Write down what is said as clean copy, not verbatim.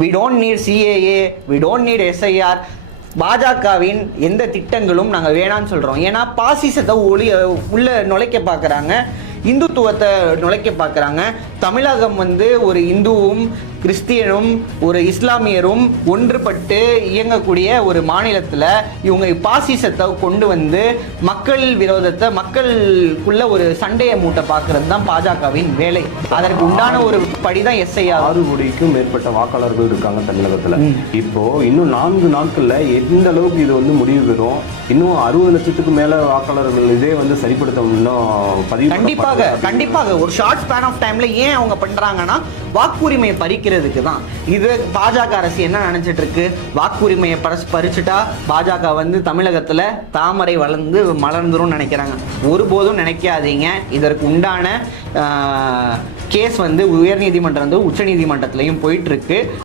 We don't need CAA, we don't need SIR. பாஜகவின் எந்த திட்டங்களும் நாங்கள் வேணான்னு சொல்கிறோம். ஏன்னா பாசிசத்தை உள்ள நுழைக்க பார்க்குறாங்க, இந்துத்துவத்தை நுழைக்க பார்க்குறாங்க. தமிழகம் ஒரு இந்துவும் கிறிஸ்டியனும் ஒரு இஸ்லாமியரும் ஒன்றுபட்டு இயங்கக்கூடிய ஒரு மாநிலத்தில் இவங்க பாசிசத்தை கொண்டு மக்கள் விரோதத்தை, மக்களுக்குள்ள ஒரு சண்டையை மூட்டை பார்க்கறது தான் பாஜகவின் வேலை. அதற்கு உண்டான ஒரு படிதான் எஸ்ஐஆர். 6 கோடிக்கும் மேற்பட்ட வாக்காளர்கள் இருக்காங்க தமிழகத்தில். இப்போ இன்னும் 4 நாட்கள்ல எந்த அளவுக்கு இது முடிவு பெறும்? இன்னும் 60 லட்சத்துக்கு மேல வாக்காளர்கள் இதே சரிப்படுத்த இன்னும் பதிவு. கண்டிப்பாக ஒரு ஷார்ட் ஸ்பேன் ஆஃப் டைம்ல ஏன் அவங்க பண்றாங்கன்னா வாக்குரிமையை பறிக்கிறதுக்கு தான். இது பாஜக அரசு என்ன நினைச்சிட்டு இருக்கு? வாக்குரிமையை பறிச்சுட்டா பாஜக தமிழகத்துல தாமரை மலர்ந்துரும் நினைக்கிறாங்க. ஒருபோதும் நினைக்காதீங்க. இதற்கு உண்டான கேஸ் உயர்நீதிமன்றம் உச்ச நீதிமன்றத்திலையும் போயிட்டு இருக்கு.